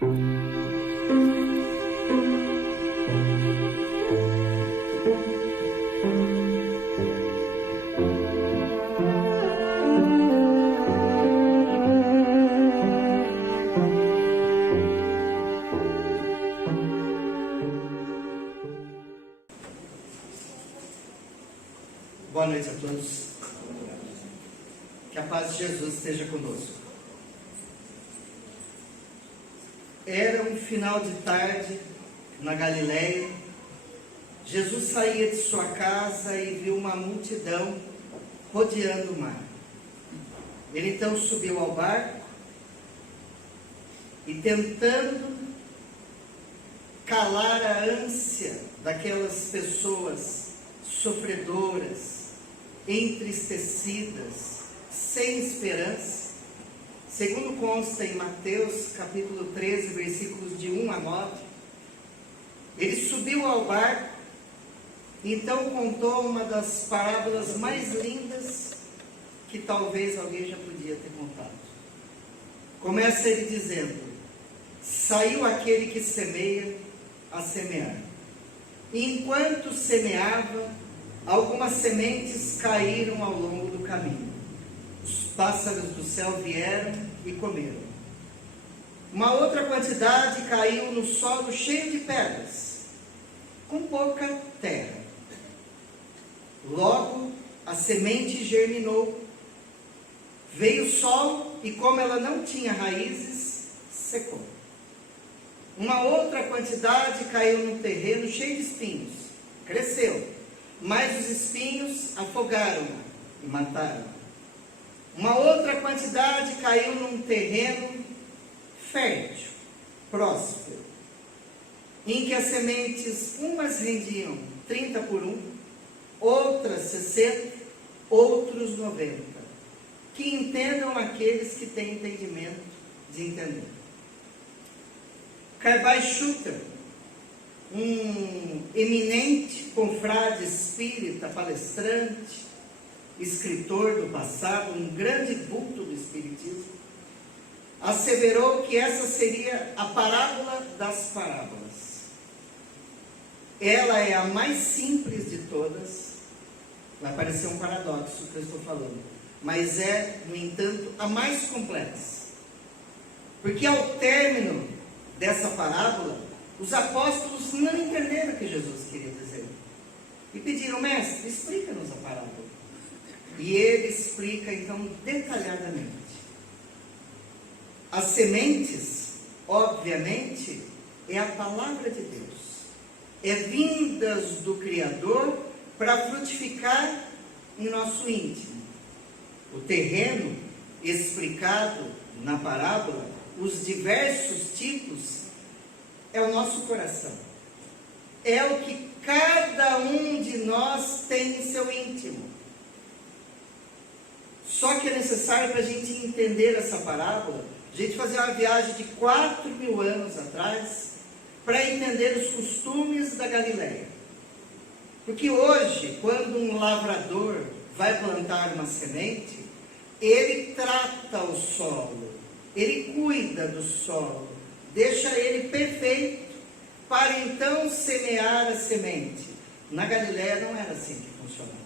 Boa noite a todos. Que a paz de Jesus esteja conosco. Era um final de tarde na Galileia. Jesus saía de sua casa e viu uma multidão rodeando o mar. Ele então subiu ao barco e, tentando calar a ânsia daquelas pessoas sofredoras, entristecidas, sem esperança, segundo consta em Mateus capítulo 13, versículos de 1 a 9, ele subiu ao barco e então contou uma das parábolas mais lindas que talvez alguém já podia ter contado. Começa ele dizendo: saiu aquele que semeia a semear. E enquanto semeava, algumas sementes caíram ao longo do caminho. Os pássaros do céu vieram e comeram. Uma outra quantidade caiu no solo cheio de pedras, com pouca terra. Logo a semente germinou. Veio o sol e, como ela não tinha raízes, secou. Uma outra quantidade caiu num terreno cheio de espinhos. Cresceu, mas os espinhos afogaram-na e mataram. Uma outra quantidade caiu num terreno fértil, próspero, em que as sementes, umas rendiam 30 por 1, outras 60, outros 90. Que entendam aqueles que têm entendimento de entender. Carvalho Schutter, um eminente confrade espírita, palestrante, escritor do passado, um grande vulto do espiritismo, asseverou que essa seria a parábola das parábolas. Ela é a mais simples de todas. Vai parecer um paradoxo o que eu estou falando, mas é, no entanto, a mais complexa. Porque ao término dessa parábola, os apóstolos não entenderam o que Jesus queria dizer. E pediram: mestre, explica-nos a parábola. E ele explica então detalhadamente. As sementes, obviamente, é a palavra de Deus. É vindas do Criador para frutificar em nosso íntimo. O terreno explicado na parábola, os diversos tipos, é o nosso coração. É o que cada um de nós tem em seu íntimo. Só que é necessário, para a gente entender essa parábola, a gente fazer uma viagem de 4.000 anos atrás, para entender os costumes da Galileia. Porque hoje, quando um lavrador vai plantar uma semente, ele trata o solo, ele cuida do solo, deixa ele perfeito, para então semear a semente. Na Galileia não era assim que funcionava.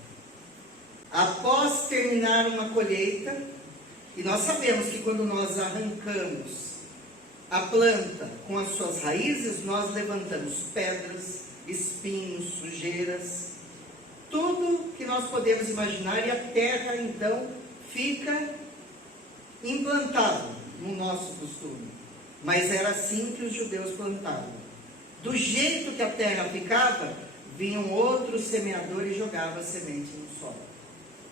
Após terminar uma colheita, e nós sabemos que quando nós arrancamos a planta com as suas raízes, nós levantamos pedras, espinhos, sujeiras, tudo que nós podemos imaginar, e a terra então fica implantada no nosso costume. Mas era assim que os judeus plantavam. Do jeito que a terra ficava, vinham outros semeadores e jogavam a semente no solo,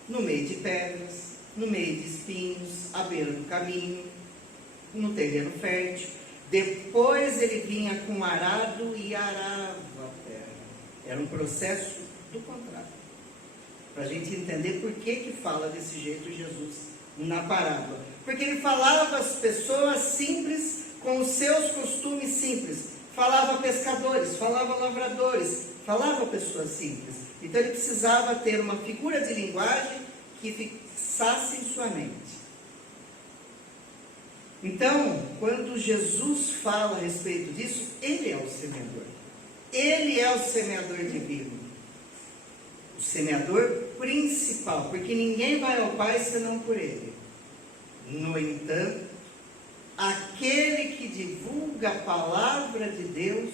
no meio de pedras, no meio de espinhos, à beira do caminho, no terreno fértil. Depois ele vinha com arado e arava a terra. Era um processo do contrário. Para a gente entender por que fala desse jeito Jesus na parábola. Porque ele falava às pessoas simples, com os seus costumes simples. Falava a pescadores, falava a lavradores, falava a pessoas simples. Então ele precisava ter uma figura de linguagem que fixasse em sua mente. Então, quando Jesus fala a respeito disso, Ele é o semeador. Ele é o semeador divino. O semeador principal, porque ninguém vai ao Pai senão por Ele. No entanto, aquele que divulga a palavra de Deus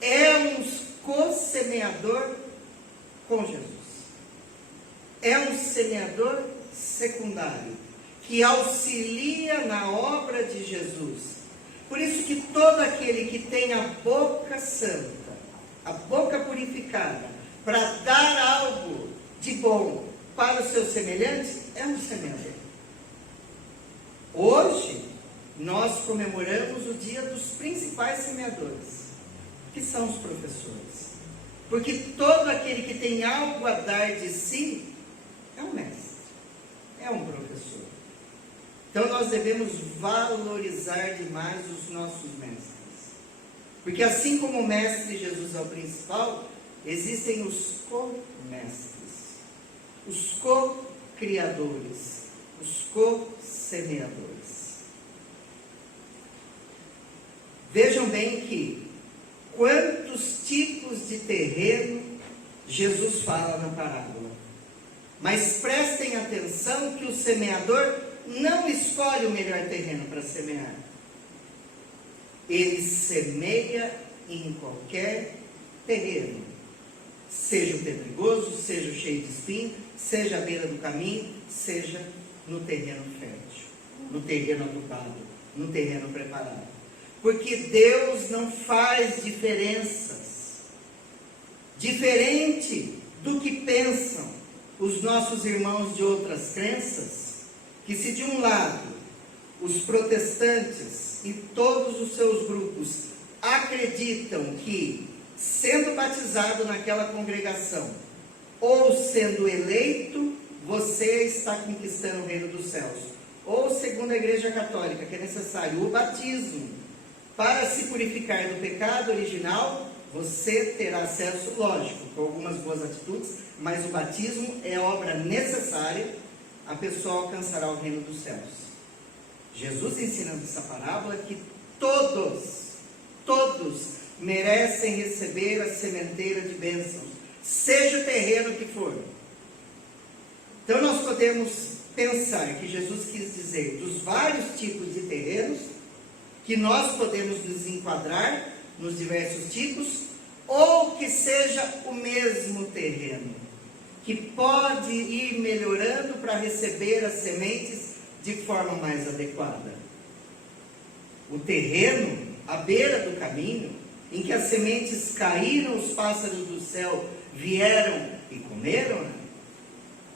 é um co-semeador com Jesus. É um semeador secundário, que auxilia na obra de Jesus. Por isso que todo aquele que tem a boca santa, a boca purificada, para dar algo de bom para os seus semelhantes, é um semeador. Hoje, nós comemoramos o dia dos principais semeadores, que são os professores. Porque todo aquele que tem algo a dar de si, é um mestre, é um professor. Então nós devemos valorizar demais os nossos mestres. Porque assim como o mestre Jesus é o principal, existem os co-mestres, os co-criadores, os co-semeadores. Vejam bem que quantos tipos de terreno Jesus fala na parábola. Mas prestem atenção que o semeador não escolhe o melhor terreno para semear. Ele semeia em qualquer terreno. Seja o pedregoso, seja o cheio de espinho, seja à beira do caminho, seja no terreno fértil, no terreno adubado, no terreno preparado. Porque Deus não faz diferenças. Diferente do que pensam os nossos irmãos de outras crenças, que se de um lado os protestantes e todos os seus grupos acreditam que, sendo batizado naquela congregação, ou sendo eleito, você está conquistando o reino dos céus. Ou, segundo a Igreja Católica, que é necessário o batismo para se purificar do pecado original, você terá acesso, lógico, com algumas boas atitudes, mas o batismo é obra necessária, a pessoa alcançará o reino dos céus. Jesus ensina nessa parábola que todos merecem receber a sementeira de bênçãos, seja o terreno que for. Então nós podemos pensar que Jesus quis dizer dos vários tipos de terrenos, que nós podemos nos enquadrar nos diversos tipos, ou que seja o mesmo terreno, que pode ir melhorando para receber as sementes de forma mais adequada. O terreno à beira do caminho, em que as sementes caíram, os pássaros do céu vieram e comeram,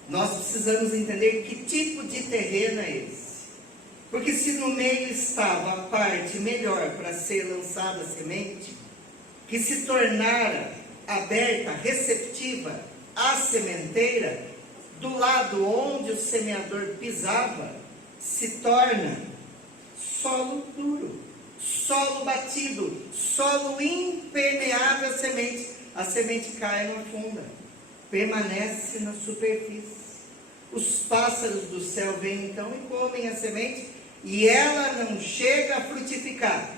nós precisamos entender que tipo de terreno é esse. Porque se no meio estava a parte melhor para ser lançada a semente, que se tornara aberta, receptiva à sementeira, do lado onde o semeador pisava, se torna solo duro, solo batido, solo impermeável à semente. A semente cai e não afunda, permanece na superfície. Os pássaros do céu vêm então e comem a semente, e ela não chega a frutificar,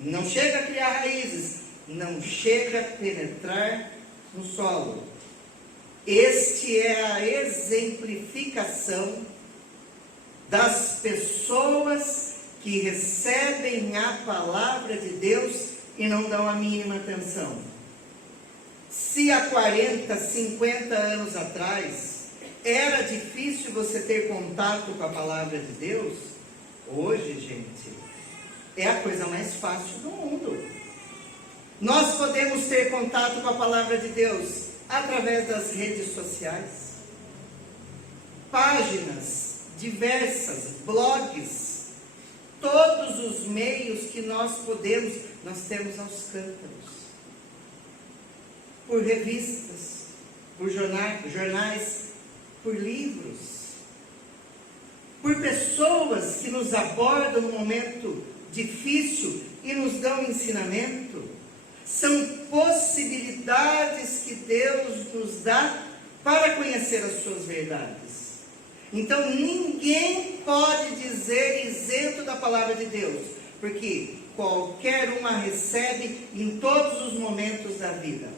não chega a criar raízes, não chega a penetrar no solo. Este é a exemplificação das pessoas que recebem a palavra de Deus e não dão a mínima atenção. Se há 40, 50 anos atrás era difícil você ter contato com a palavra de Deus, hoje, gente, é a coisa mais fácil do mundo. Nós podemos ter contato com a palavra de Deus através das redes sociais, páginas diversas, blogs, todos os meios que nós temos aos cântaros, por revistas, por jornais, por livros, por pessoas que nos abordam num momento difícil e nos dão ensinamento. São possibilidades que Deus nos dá para conhecer as suas verdades. Então ninguém pode dizer isento da palavra de Deus, porque qualquer uma recebe em todos os momentos da vida.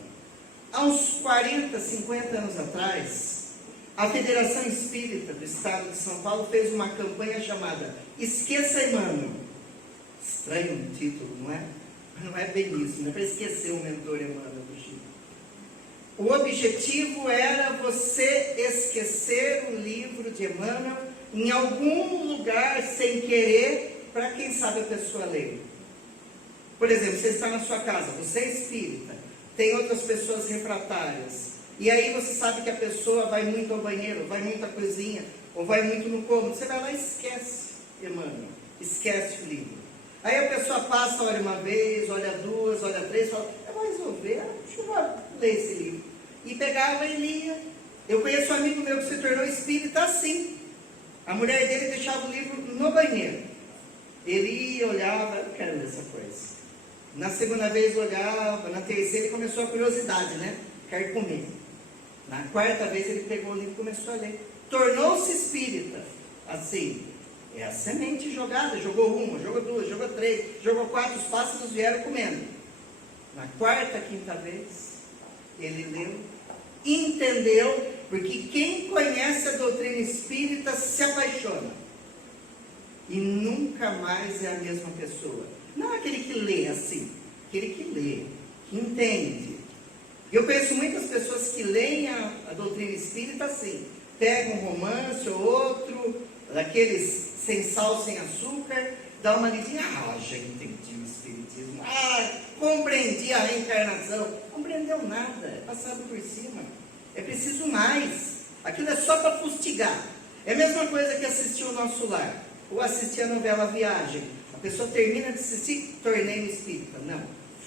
Há uns 40, 50 anos atrás, a Federação Espírita do Estado de São Paulo fez uma campanha chamada Esqueça Emmanuel. Estranho o título, não é? Não é bem isso, não é para esquecer o mentor Emmanuel do Chico. O objetivo era você esquecer o livro de Emmanuel em algum lugar sem querer, para quem sabe a pessoa ler. Por exemplo, você está na sua casa, você é espírita, tem outras pessoas refratárias, e aí você sabe que a pessoa vai muito ao banheiro, vai muito à cozinha, ou vai muito no cômodo, você vai lá e esquece Emmanuel, esquece o livro. Aí a pessoa passa, olha uma vez, olha duas, olha três, fala, eu vou resolver, deixa eu ler esse livro. E pegava e lia. Eu conheço um amigo meu que se tornou espírita assim. A mulher dele deixava o livro no banheiro. Ele ia, olhava, eu quero ler essa coisa. Na segunda vez olhava, na terceira ele começou a curiosidade, né? Quer comer. Na quarta vez ele pegou o livro e começou a ler. Tornou-se espírita. Assim, é a semente jogada. Jogou uma, jogou duas, jogou três, jogou quatro, os pássaros vieram comendo. Na quarta, quinta vez, ele leu, entendeu, porque quem conhece a doutrina espírita se apaixona. E nunca mais é a mesma pessoa. Não aquele que lê assim, aquele que lê, que entende. Eu conheço muitas pessoas que leem a doutrina espírita assim, pegam um romance ou outro, daqueles sem sal, sem açúcar, dá uma lidinha, já entendi o espiritismo, compreendi a reencarnação. Compreendeu nada, é passado por cima. É preciso mais. Aquilo é só para fustigar. É a mesma coisa que assistir o Nosso Lar, ou assistir a novela Viagem. A pessoa termina de assistir, torneio espírita. Não,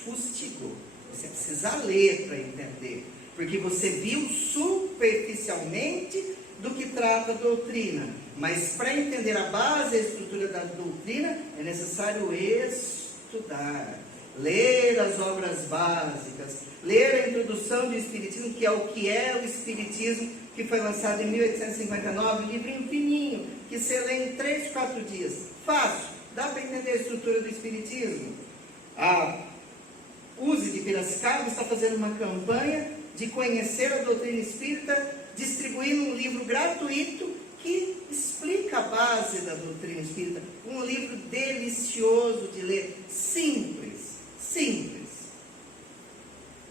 fustigou. Você precisa ler para entender, porque você viu superficialmente do que trata a doutrina. Mas para entender a base e a estrutura da doutrina, é necessário estudar, ler as obras básicas, ler a introdução do Espiritismo, que é o Espiritismo, que foi lançado em 1859, livrinho fininho, que você lê em 3, 4 dias. Fácil, dá para entender a estrutura do Espiritismo. A USE de Piracicaba está fazendo uma campanha de conhecer a doutrina espírita, distribuindo um livro gratuito que explica a base da doutrina espírita. Um livro delicioso de ler, simples.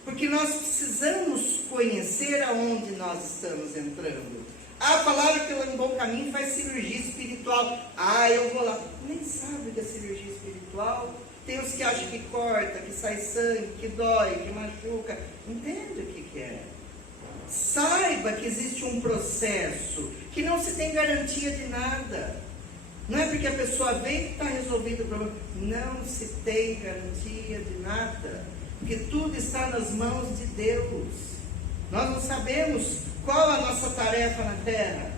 Porque nós precisamos conhecer aonde nós estamos entrando. A palavra pelo um bom caminho faz cirurgia espiritual. Eu vou lá. Nem sabe da cirurgia espiritual. Tem os que acham que corta, que sai sangue, que dói, que machuca. Entende o que é? Saiba que existe um processo, que não se tem garantia de nada. Não é porque a pessoa vem que está resolvido o problema. Não se tem garantia de nada. Porque tudo está nas mãos de Deus. Nós não sabemos qual a nossa tarefa na Terra.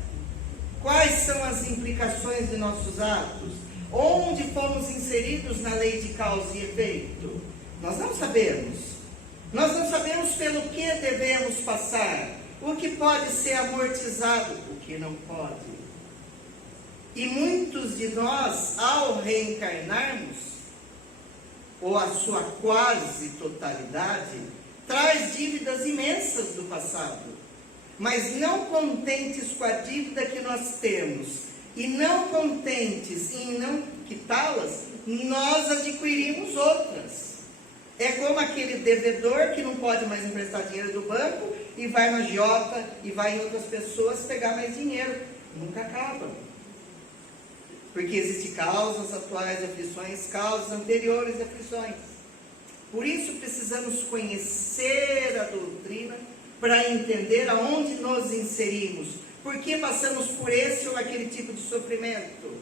Quais são as implicações de nossos atos. Onde fomos inseridos na lei de causa e efeito. Nós não sabemos. Nós não sabemos pelo que devemos passar. O que pode ser amortizado, o que não pode. E muitos de nós, ao reencarnarmos, ou a sua quase totalidade, traz dívidas imensas do passado. Mas não contentes com a dívida que nós temos, e não contentes em não quitá-las, nós adquirimos outras. É como aquele devedor que não pode mais emprestar dinheiro do banco, e vai na agiota, e vai em outras pessoas pegar mais dinheiro. Nunca acaba. Porque existem causas atuais de aflições, causas anteriores de aflições. Por isso precisamos conhecer a doutrina para entender aonde nos inserimos. Por que passamos por esse ou aquele tipo de sofrimento?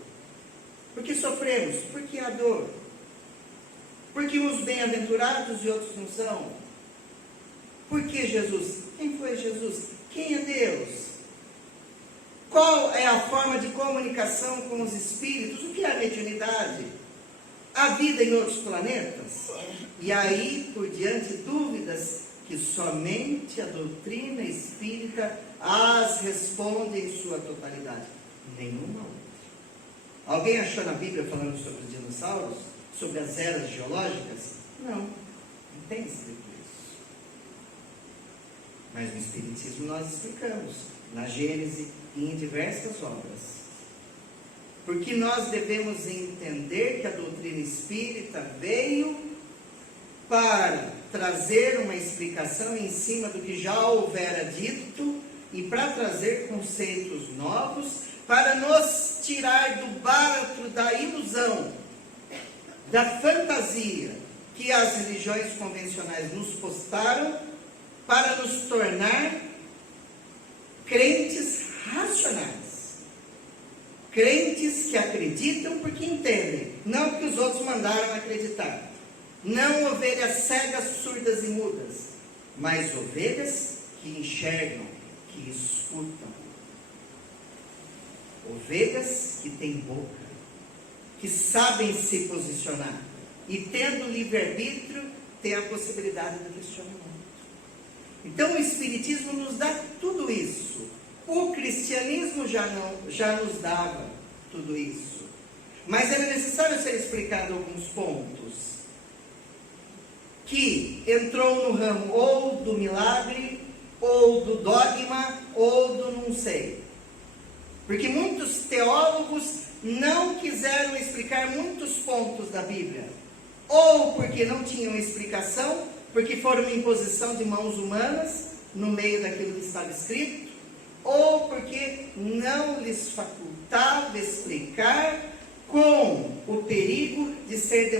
Por que sofremos? Por que a dor? Por que uns bem-aventurados e outros não são? Por que Jesus? Quem foi Jesus? Quem é Deus? Qual é a forma de comunicação com os espíritos? O que é a mediunidade? A vida em outros planetas? E aí, por diante, dúvidas que somente a doutrina espírita as responde em sua totalidade. Nenhuma outra. Alguém achou na Bíblia falando sobre os dinossauros? Sobre as eras geológicas? Não tem escrito isso. Mas no Espiritismo nós explicamos, na Gênese e em diversas obras. Porque nós devemos entender que a doutrina espírita veio para trazer uma explicação em cima do que já houvera dito e para trazer conceitos novos, para nos tirar do báratro da ilusão, da fantasia que as religiões convencionais nos postaram, para nos tornar crentes racionais. Crentes que acreditam porque entendem, não porque os outros mandaram acreditar. Não ovelhas cegas, surdas e mudas, mas ovelhas que enxergam, que escutam. Ovelhas que têm boca, que sabem se posicionar e, tendo livre-arbítrio, têm a possibilidade de questionamento. Então o Espiritismo nos dá tudo isso. O cristianismo já nos dava tudo isso. Mas era necessário ser explicado alguns pontos. Que entrou no ramo ou do milagre, ou do dogma, ou do não sei. Porque muitos teólogos não quiseram explicar muitos pontos da Bíblia. Ou porque não tinham explicação, porque foram uma imposição de mãos humanas no meio daquilo que estava escrito, ou porque não lhes facultava explicar com o perigo de ser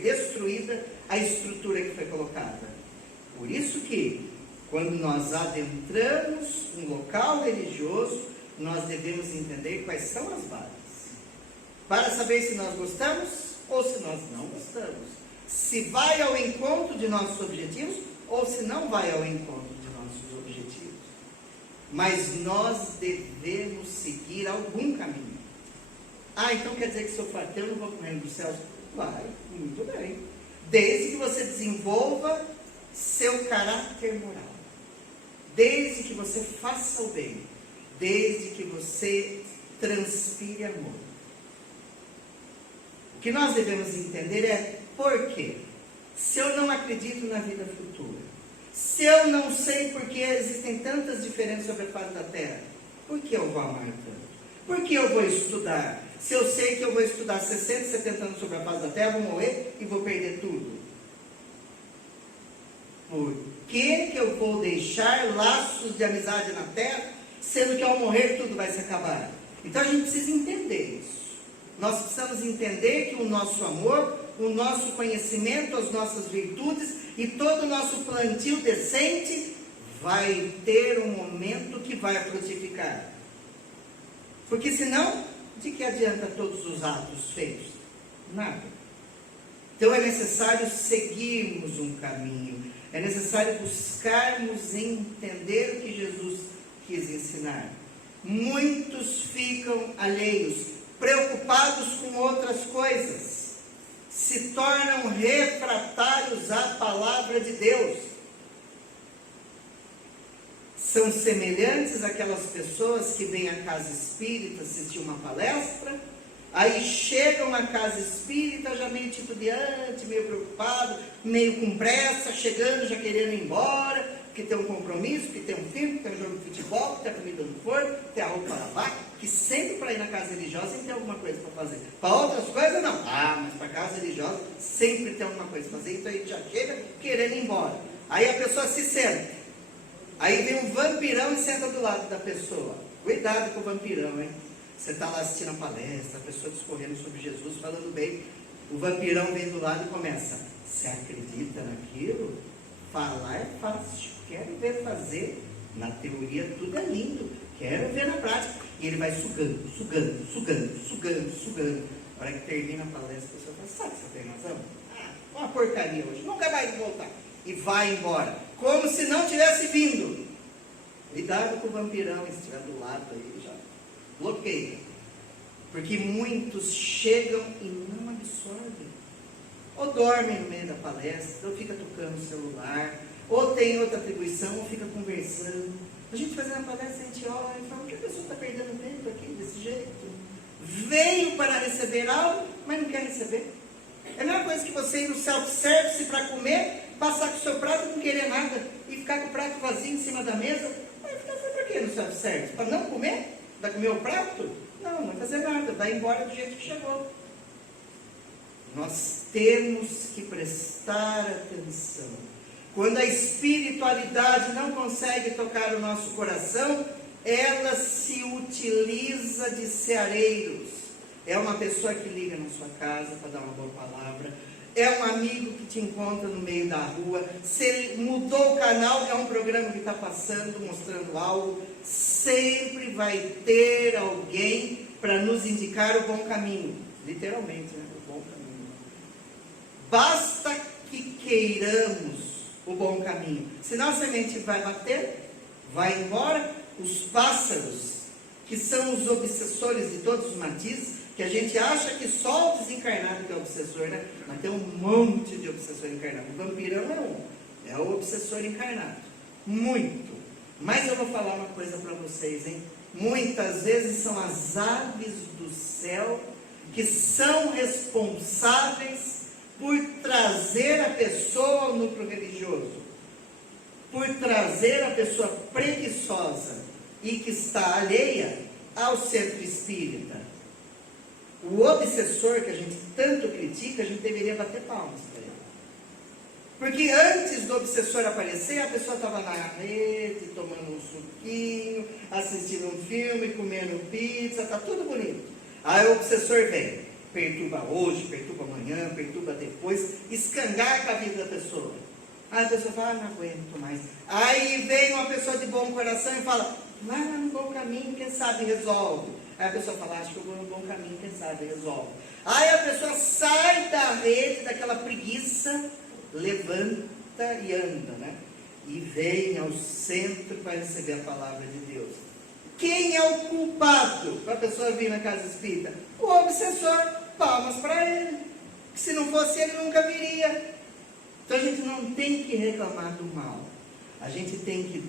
destruída a estrutura que foi colocada. Por isso que, quando nós adentramos um local religioso, nós devemos entender quais são as bases, para saber se nós gostamos ou se nós não gostamos, se vai ao encontro de nossos objetivos ou se não vai ao encontro de nossos objetivos. Mas nós devemos seguir algum caminho. Então quer dizer que se eu for ateu, eu não vou para o reino dos céus? Vai, muito bem. Desde que você desenvolva seu caráter moral. Desde que você faça o bem. Desde que você transpire amor. O que nós devemos entender é por quê? Se eu não acredito na vida futura, se eu não sei por que existem tantas diferenças sobre a face da Terra, por que eu vou amar tanto? Por que eu vou estudar? Se eu sei que eu vou estudar 60, 70 anos sobre a face da Terra, vou morrer e vou perder tudo. Por que eu vou deixar laços de amizade na Terra, sendo que ao morrer tudo vai se acabar? Então a gente precisa entender isso. Nós precisamos entender que o nosso amor, o nosso conhecimento, as nossas virtudes e todo o nosso plantio decente vai ter um momento que vai frutificar. Porque senão, de que adianta todos os atos feitos? Nada. Então é necessário seguirmos um caminho, é necessário buscarmos entender o que Jesus quis ensinar. Muitos ficam alheios, preocupados com outras coisas, se tornam refratários à palavra de Deus. São semelhantes àquelas pessoas que vêm à casa espírita assistir uma palestra, aí chegam na casa espírita já meio titubeante, meio preocupado, meio com pressa, chegando, já querendo ir embora, porque tem um compromisso, porque tem um filme, que tem um jogo de futebol, que tem a comida no forno, tem a roupa para lavar, que sempre para ir na casa religiosa sempre tem alguma coisa para fazer. Para outras coisas não. Mas para a casa religiosa sempre tem alguma coisa para fazer, então a gente já chega querendo ir embora. Aí a pessoa se senta. Aí vem um vampirão e senta do lado da pessoa. Cuidado com o vampirão, hein? Você está lá assistindo a palestra, a pessoa discorrendo sobre Jesus, falando bem. O vampirão vem do lado e começa. Você acredita naquilo? Falar é fácil. Quero ver fazer. Na teoria tudo é lindo. Quero ver na prática. E ele vai sugando, sugando, sugando, sugando, sugando. Na hora que termina a palestra, a pessoa fala, sabe que você tem razão? Uma porcaria hoje. Nunca mais voltar. E vai embora. Como se não tivesse vindo. Cuidado com o vampirão, se estiver do lado aí, já bloqueia. Porque muitos chegam e não absorvem. Ou dormem no meio da palestra, ou fica tocando o celular, ou tem outra atribuição, ou fica conversando. A gente fazendo a palestra, a gente olha e fala, por que a pessoa está perdendo tempo aqui desse jeito? veio para receber algo, mas não quer receber. É a mesma coisa que você ir no self-service para comer, passar com o seu prato e não querer nada, e ficar com o prato vazio em cima da mesa. Vai ficar para quê no self-service? Para não comer? Vai comer o prato? Não, não vai fazer nada, vai embora do jeito que chegou. Nós temos que prestar atenção. Quando a espiritualidade não consegue tocar o nosso coração, ela se utiliza de ceareiros. É uma pessoa que liga na sua casa para dar uma boa palavra. É um amigo que te encontra no meio da rua. Se ele mudou o canal, é um programa que está passando, mostrando algo. Sempre vai ter alguém para nos indicar o bom caminho. Literalmente, né? O bom caminho. Basta que queiramos o bom caminho. Senão a semente vai bater, vai embora. Os pássaros, que são os obsessores de todos os matizes, que a gente acha que só o desencarnado que é obsessor, né? Mas tem um monte de obsessor encarnado. O vampirão é o obsessor encarnado. Muito. Mas eu vou falar uma coisa para vocês, hein? Muitas vezes são as aves do céu que são responsáveis por trazer a pessoa ao núcleo religioso, por trazer a pessoa preguiçosa e que está alheia ao centro espírita. O obsessor que a gente tanto critica, a gente deveria bater palmas para ele. Porque antes do obsessor aparecer, a pessoa estava na rede, tomando um suquinho, assistindo um filme, comendo pizza, está tudo bonito. Aí o obsessor vem, perturba hoje, perturba amanhã, perturba depois, escangalha a vida da pessoa. Aí a pessoa fala, não aguento mais. Aí vem uma pessoa de bom coração e fala, vai lá no bom caminho, quem sabe resolve. Aí a pessoa fala, acho que eu vou no bom caminho, quem sabe resolve. Aí a pessoa sai da rede, daquela preguiça, levanta e anda, né? E vem ao centro para receber a palavra de Deus. Quem é o culpado para a pessoa vir na casa espírita? O obsessor. Palmas para ele. Se não fosse ele, nunca viria. Então a gente não tem que reclamar do mal. A gente tem que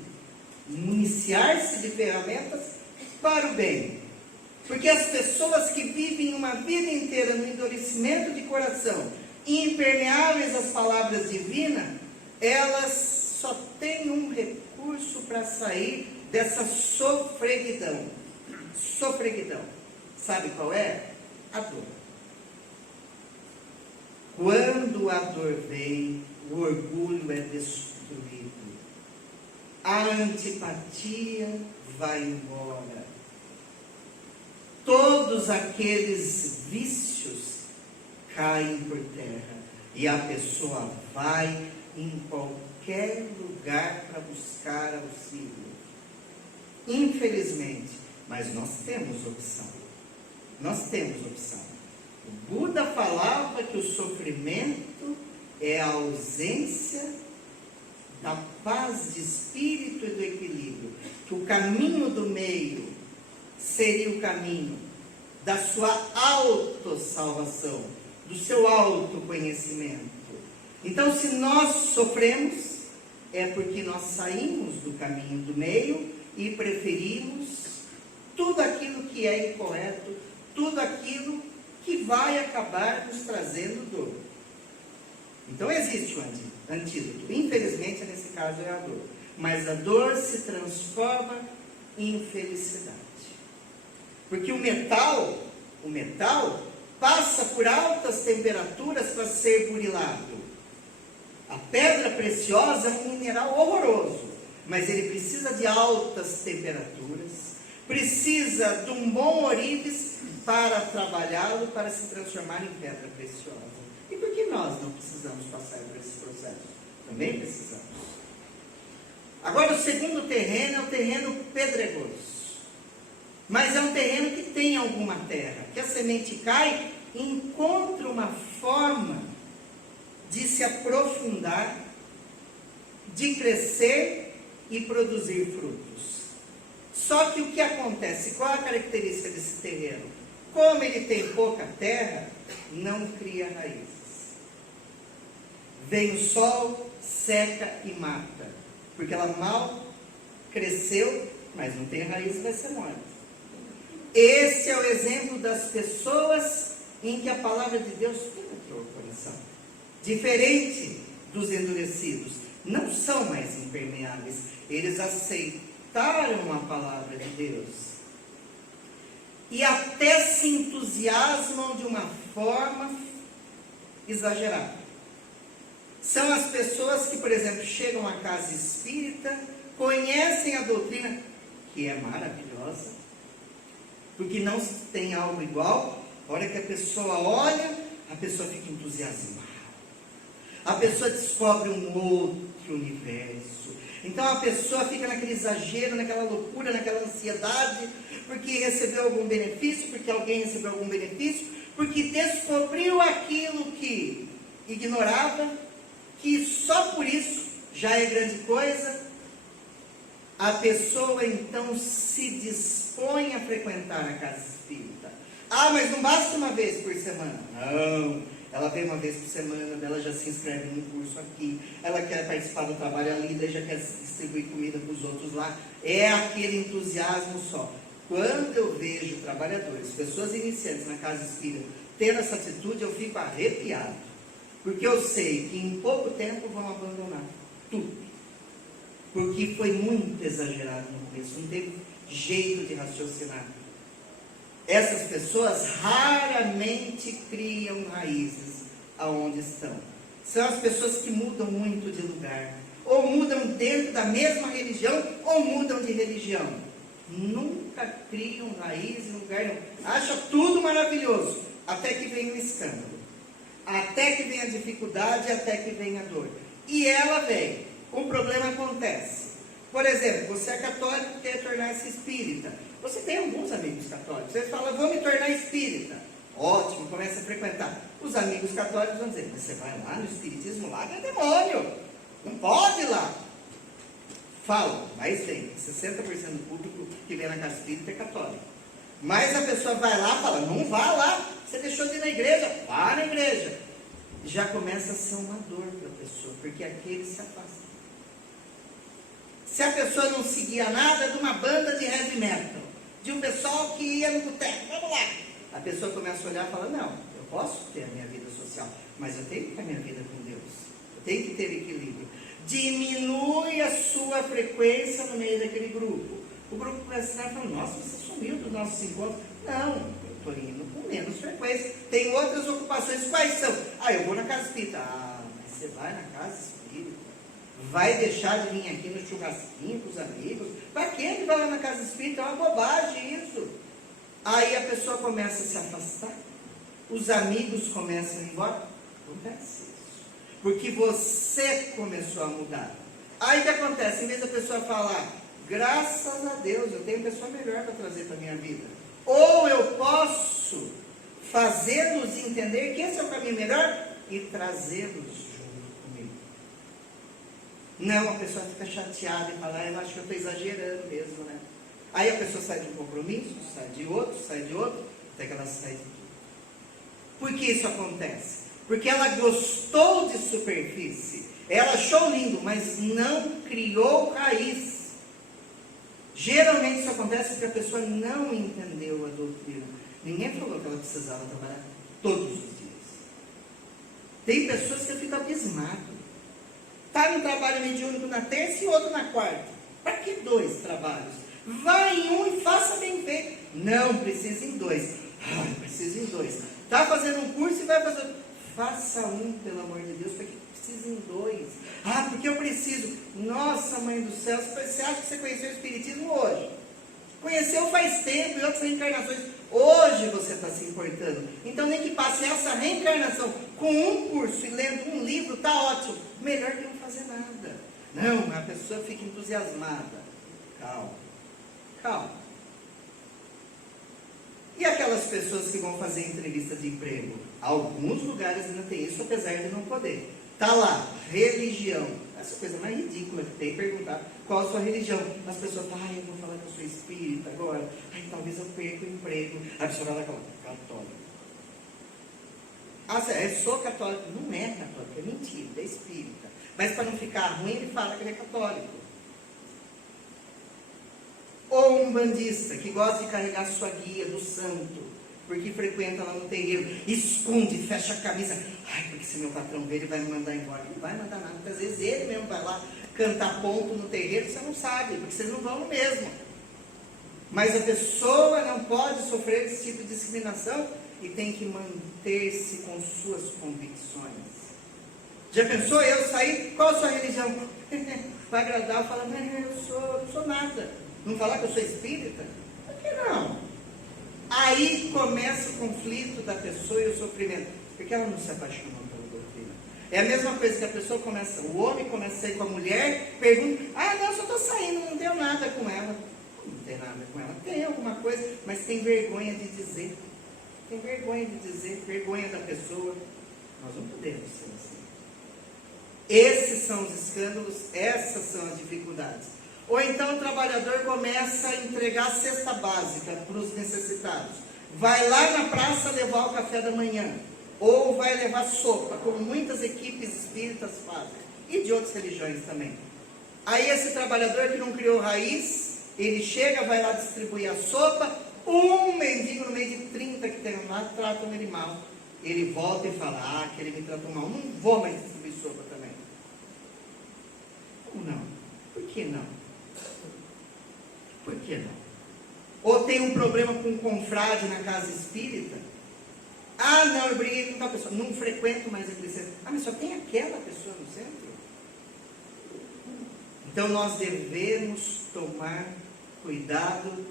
municiar-se de ferramentas para o bem. Porque as pessoas que vivem uma vida inteira no endurecimento de coração, impermeáveis às palavras divinas, elas só têm um recurso para sair dessa sofreguidão. Sofreguidão. Sabe qual é? A dor. Quando a dor vem, o orgulho é destruído. A antipatia vai embora. Todos aqueles vícios caem por terra. E a pessoa vai em qualquer lugar para buscar auxílio. Infelizmente, mas nós temos opção. Nós temos opção. O Buda falava que o sofrimento é a ausência da paz de espírito e do equilíbrio. Que o caminho do meio seria o caminho da sua autossalvação, do seu autoconhecimento. Então, se nós sofremos, é porque nós saímos do caminho do meio e preferimos tudo aquilo que é incorreto, tudo aquilo que vai acabar nos trazendo dor. Então existe um antídoto. Infelizmente, nesse caso é a dor. Mas a dor se transforma em felicidade. Porque o metal passa por altas temperaturas para ser burilado. A pedra preciosa é um mineral horroroso, mas ele precisa de altas temperaturas, precisa de um bom ourives para trabalhá-lo, para se transformar em pedra preciosa. E por que nós não precisamos passar por esse processo? Também precisamos. Agora, o segundo terreno é o terreno pedregoso. Mas é um terreno que tem alguma terra, que a semente cai e encontra uma forma de se aprofundar, de crescer e produzir frutos. Só que o que acontece? Qual a característica desse terreno? Como ele tem pouca terra, não cria raízes. Vem o sol, seca e mata. Porque ela mal cresceu, mas não tem raiz, vai ser morta. Esse é o exemplo das pessoas em que a palavra de Deus penetrou o coração. Diferente dos endurecidos, não são mais impermeáveis. Eles aceitaram a palavra de Deus. E até se entusiasmam de uma forma exagerada. São as pessoas que, por exemplo, chegam à casa espírita, conhecem a doutrina, que é maravilhosa, porque não tem algo igual. A hora que a pessoa olha, a pessoa fica entusiasmada. A pessoa descobre um outro universo. Então a pessoa fica naquele exagero, naquela loucura, naquela ansiedade, porque recebeu algum benefício, porque alguém recebeu algum benefício, porque descobriu aquilo que ignorava, que só por isso já é grande coisa. A pessoa então se dispõe a frequentar a casa espírita. Ah, mas não basta uma vez por semana. Não, ela vem uma vez por semana, ela já se inscreve num curso aqui, ela quer participar do trabalho ali, daí já quer distribuir comida para os outros lá. É aquele entusiasmo só. Quando eu vejo trabalhadores, pessoas iniciantes na casa espírita, tendo essa atitude, eu fico arrepiado. Porque eu sei que em pouco tempo vão abandonar tudo. Porque foi muito exagerado no começo, não teve jeito de raciocinar. Essas pessoas raramente criam raízes aonde estão. São as pessoas que mudam muito de lugar. Ou mudam dentro da mesma religião, ou mudam de religião. Nunca criam raiz em lugar nenhum. Acha tudo maravilhoso, até que vem o escândalo. Até que vem a dificuldade, até que vem a dor. E ela vem. Um problema acontece. Por exemplo, você é católico e quer tornar-se espírita. Você tem alguns amigos católicos. Você fala, vou me tornar espírita. Ótimo, começa a frequentar. Os amigos católicos vão dizer, você vai lá no espiritismo, lá é demônio. Não pode ir lá. Falam, mas tem. 60% do público que vem na casa espírita é católico. Mas a pessoa vai lá e fala, não vá lá. Você deixou de ir na igreja, vá na igreja. Já começa a ser uma dor para a pessoa, porque aquele se afasta. Se a pessoa não seguia nada de uma banda de heavy metal, de um pessoal que ia no boteco, vamos lá. A pessoa começa a olhar e fala, não, eu posso ter a minha vida social, mas eu tenho que ter a minha vida com Deus. Eu tenho que ter equilíbrio. Diminui a sua frequência no meio daquele grupo. O grupo começa a falar, nossa, você sumiu dos nossos encontros. Não, eu estou indo com menos frequência. Tem outras ocupações, quais são? Ah, eu vou na casa espírita. Ah, mas você vai na casa espírita? Vai deixar de vir aqui no churrasquinho com os amigos? Para quem que vai lá na casa espírita? É uma bobagem isso. Aí a pessoa começa a se afastar. Os amigos começam a ir embora. Acontece isso. Porque você começou a mudar. Aí o que acontece? Em vez da pessoa falar, graças a Deus, eu tenho pessoa melhor para trazer para a minha vida. Ou eu posso fazê-los entender que esse é o caminho melhor e trazê-los. Não, a pessoa fica chateada e fala, eu acho que eu estou exagerando mesmo, né? Aí a pessoa sai de um compromisso, sai de outro, até que ela sai de tudo. Por que isso acontece? Porque ela gostou de superfície, ela achou lindo, mas não criou raiz. Geralmente isso acontece porque a pessoa não entendeu a doutrina. Ninguém falou que ela precisava trabalhar todos os dias. Tem pessoas que eu fico abismado. Está num trabalho mediúnico na terça e outro na quarta. Para que 2 trabalhos? Vai em um e faça bem feito. Não, precisa em 2. Ai, precisa em 2. Está fazendo um curso e vai fazer. Faça um, pelo amor de Deus, para que precisa em 2. Ah, porque eu preciso. Nossa, Mãe do Céu, você acha que você conheceu o Espiritismo hoje? Conheceu faz tempo e outras reencarnações. Hoje você está se importando. Então, nem que passe essa reencarnação com um curso e lendo um livro, está ótimo. Melhor que não fazer nada. Não, a pessoa fica entusiasmada. Calma, calma. E aquelas pessoas que vão fazer entrevista de emprego? Alguns lugares ainda tem isso, apesar de não poder. Está lá, religião. Essa coisa mais ridícula que tem, perguntar qual a sua religião. As pessoas falam, eu vou falar que eu sou espírita agora. Talvez eu perca o emprego. A pessoa vai lá e fala, católico. Ah, eu sou católico. Não é católico, é mentira, é espírita. Mas para não ficar ruim, ele fala que ele é católico. Ou um bandista que gosta de carregar sua guia do santo, porque frequenta lá no terreiro, esconde, fecha a camisa. Ai, porque se meu patrão ver, ele vai me mandar embora. Não vai mandar nada, porque às vezes ele mesmo vai lá cantar ponto no terreiro, você não sabe, porque vocês não vão no mesmo. Mas a pessoa não pode sofrer esse tipo de discriminação e tem que manter-se com suas convicções. Já pensou eu sair? Qual a sua religião? Vai agradar, falar, mas eu não sou nada. Não falar que eu sou espírita? Por que não? Aí começa o conflito da pessoa e o sofrimento, porque ela não se apaixonou pela doutrina. É a mesma coisa que a pessoa começa, o homem começa a sair com a mulher, pergunta, não, eu só estou saindo, não tenho nada com ela. Não tem nada com ela, tem alguma coisa, mas tem vergonha de dizer. Tem vergonha de dizer, vergonha da pessoa. Nós não podemos ser assim. Esses são os escândalos, essas são as dificuldades. Ou então o trabalhador começa a entregar a cesta básica para os necessitados. Vai lá na praça levar o café da manhã. Ou vai levar sopa, como muitas equipes espíritas fazem. E de outras religiões também. Aí esse trabalhador que não criou raiz, ele chega, vai lá distribuir a sopa. Um mendigo no meio de 30 que tem lá, tratam ele mal. Ele volta e fala, que ele me tratou mal. Não vou mais distribuir sopa também. Como não? Por que não? Por que não? Ou tem um problema com um confrade na casa espírita. Não, eu briguei com tal pessoa. Não frequento mais a igreja. Mas só tem aquela pessoa no centro? Então nós devemos tomar cuidado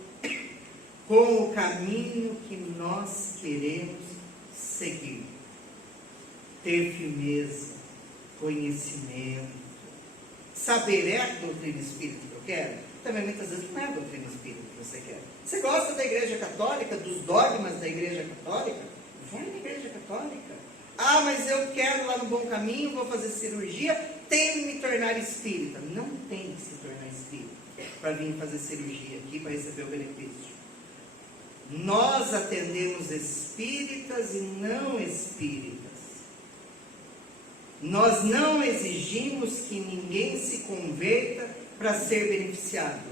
com o caminho que nós queremos seguir. Ter firmeza, conhecimento. Saber é a doutrina espírita que eu quero? Também muitas vezes não é a doutrina espírita que você quer. Você gosta da igreja católica, dos dogmas da igreja católica? Vai na igreja católica. Mas eu quero lá no bom caminho, vou fazer cirurgia, tenho que me tornar espírita. Não tem que se tornar espírita para vir fazer cirurgia aqui, para receber o benefício. Nós atendemos espíritas e não espíritas. Nós não exigimos que ninguém se converta para ser beneficiado,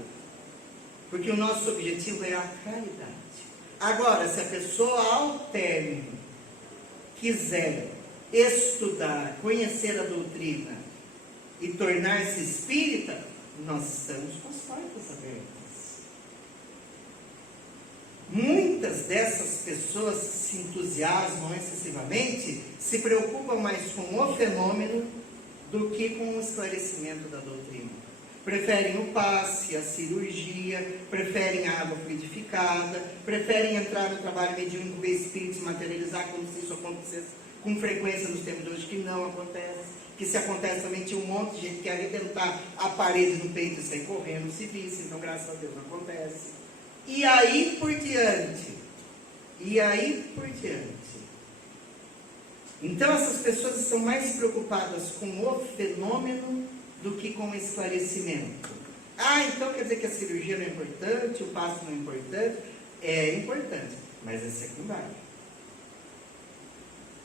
porque o nosso objetivo é a caridade. Agora, se a pessoa ao término quiser estudar, conhecer a doutrina e tornar-se espírita, nós estamos com as portas abertas. Muitas dessas pessoas que se entusiasmam excessivamente se preocupam mais com o fenômeno do que com o esclarecimento da doutrina. Preferem o passe, a cirurgia, preferem a água fluidificada, preferem entrar no trabalho mediúnico, ver espíritos materializar, como se isso acontecesse com frequência nos tempos de hoje, que não acontece. Que se acontece também, tinha um monte de gente que ia arrebentar a parede do peito e sair correndo, se visse, então graças a Deus não acontece. E aí por diante. Então essas pessoas estão mais preocupadas com o fenômeno do que com o esclarecimento. Então quer dizer que a cirurgia não é importante, o passo não é importante? É importante, mas é secundário.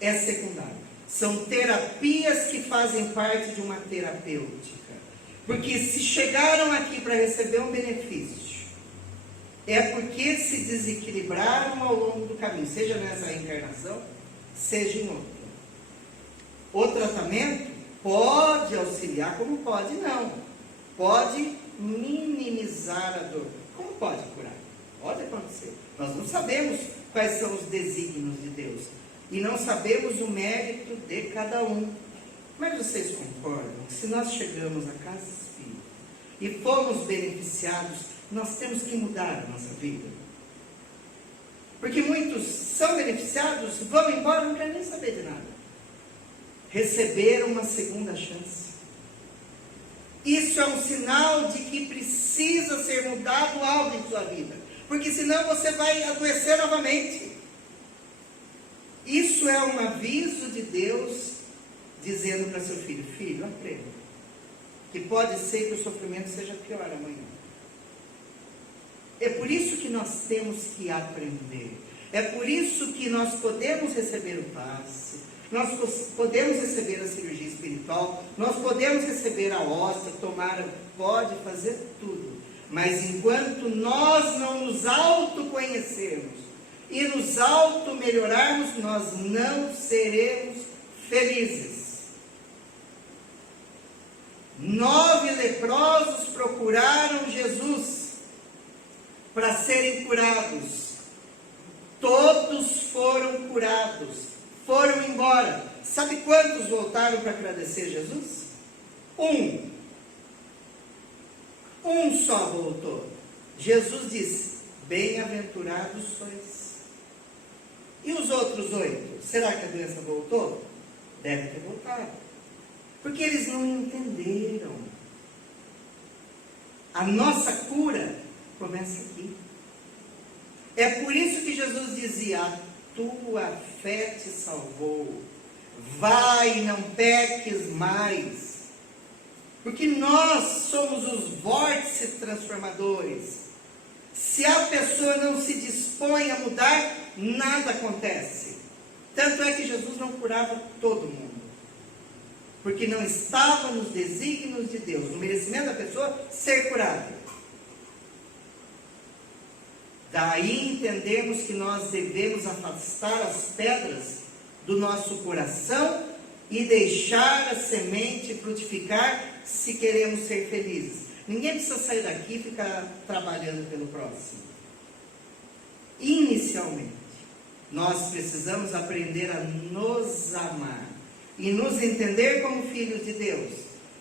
É secundário. São terapias que fazem parte de uma terapêutica. Porque se chegaram aqui para receber um benefício, é porque se desequilibraram ao longo do caminho, seja nessa reencarnação, seja em outra. O tratamento pode auxiliar, como pode não. Pode minimizar a dor. Como pode curar? Pode acontecer. Nós não sabemos quais são os desígnios de Deus. E não sabemos o mérito de cada um. Mas vocês concordam que se nós chegamos à casa espírita e fomos beneficiados, nós temos que mudar a nossa vida? Porque muitos são beneficiados, vão embora, não querem nem saber de nada. Receberam uma segunda chance. Isso é um sinal de que precisa ser mudado algo em sua vida. Porque senão você vai adoecer novamente. Isso é um aviso de Deus dizendo para seu filho: filho, aprenda. Que pode ser que o sofrimento seja pior amanhã. É por isso que nós temos que aprender. É por isso que nós podemos receber o passe, nós podemos receber a cirurgia espiritual, nós podemos receber a hóstia, pode fazer tudo. Mas enquanto nós não nos autoconhecermos e nos auto-melhorarmos, nós não seremos felizes. 9 leprosos procuraram Jesus para serem curados. Todos foram curados, foram embora. Sabe quantos voltaram para agradecer Jesus? Um só voltou. Jesus disse: bem-aventurados sois. E os outros 8? Será que a doença voltou? Deve ter voltado. Porque eles não entenderam. A nossa cura começa aqui. É por isso que Jesus dizia: a tua fé te salvou. Vai, não peques mais. Porque nós somos os vórtices transformadores. Se a pessoa não se dispõe a mudar, nada acontece. Tanto é que Jesus não curava todo mundo. Porque não estava nos desígnios de Deus, no merecimento da pessoa ser curada. Daí entendemos que nós devemos afastar as pedras do nosso coração e deixar a semente frutificar se queremos ser felizes. Ninguém precisa sair daqui e ficar trabalhando pelo próximo. Inicialmente, nós precisamos aprender a nos amar e nos entender como filhos de Deus.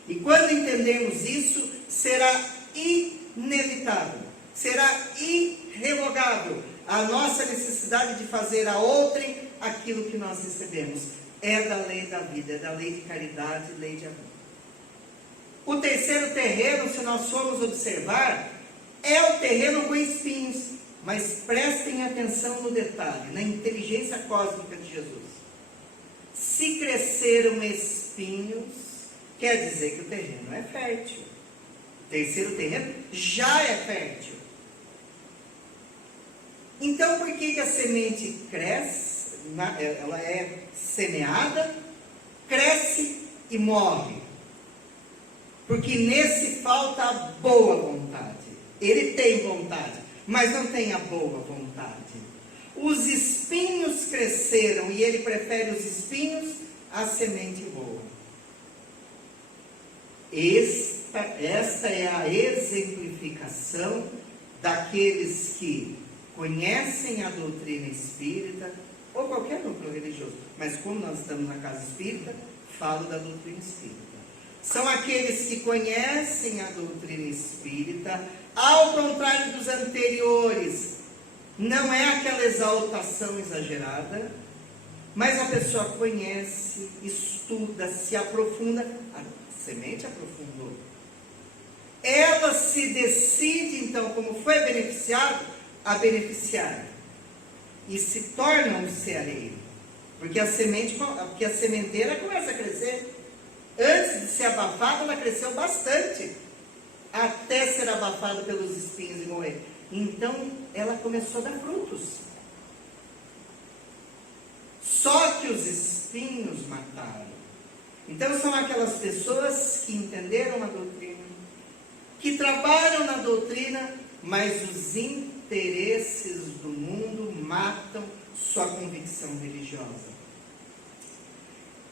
E quando entendermos isso, será inevitável, será irrevogável a nossa necessidade de fazer a outrem aquilo que nós recebemos. É da lei da vida, é da lei de caridade, lei de amor. O terceiro terreno, se nós formos observar, é o terreno com espinhos. Mas prestem atenção no detalhe, na inteligência cósmica de Jesus. Se cresceram espinhos, quer dizer que o terreno é fértil. O terceiro terreno já é fértil. Então, por que a semente cresce? Ela é semeada, cresce e morre. Porque nesse falta a boa vontade. Ele tem vontade, mas não tem a boa vontade. Os espinhos cresceram e ele prefere os espinhos à semente boa. Esta é a exemplificação daqueles que conhecem a doutrina espírita, ou qualquer núcleo religioso, mas como nós estamos na casa espírita, falo da doutrina espírita. São aqueles que conhecem a doutrina espírita, ao contrário dos anteriores. Não é aquela exaltação exagerada, mas a pessoa conhece, estuda, se aprofunda. A semente aprofundou. Ela se decide, então, como foi beneficiado, a beneficiar. E se torna um ceareiro. Porque a sementeira começa a crescer. Antes de ser abafada, ela cresceu bastante, até ser abafada pelos espinhos e morrer. Então, ela começou a dar frutos. Só que os espinhos mataram. Então, são aquelas pessoas que entenderam a doutrina, que trabalham na doutrina, mas os interesses do mundo matam sua convicção religiosa.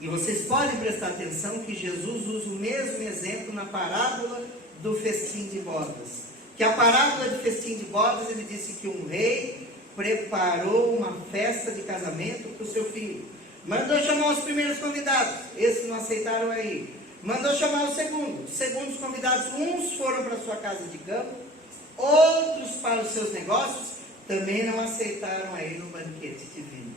E vocês podem prestar atenção que Jesus usa o mesmo exemplo na parábola do festim de bodas. Que a parábola do festim de bodas, ele disse que um rei preparou uma festa de casamento para o seu filho. Mandou chamar os primeiros convidados, esses não aceitaram aí. Mandou chamar os segundos convidados, uns foram para a sua casa de campo, outros para os seus negócios, também não aceitaram aí no banquete divino.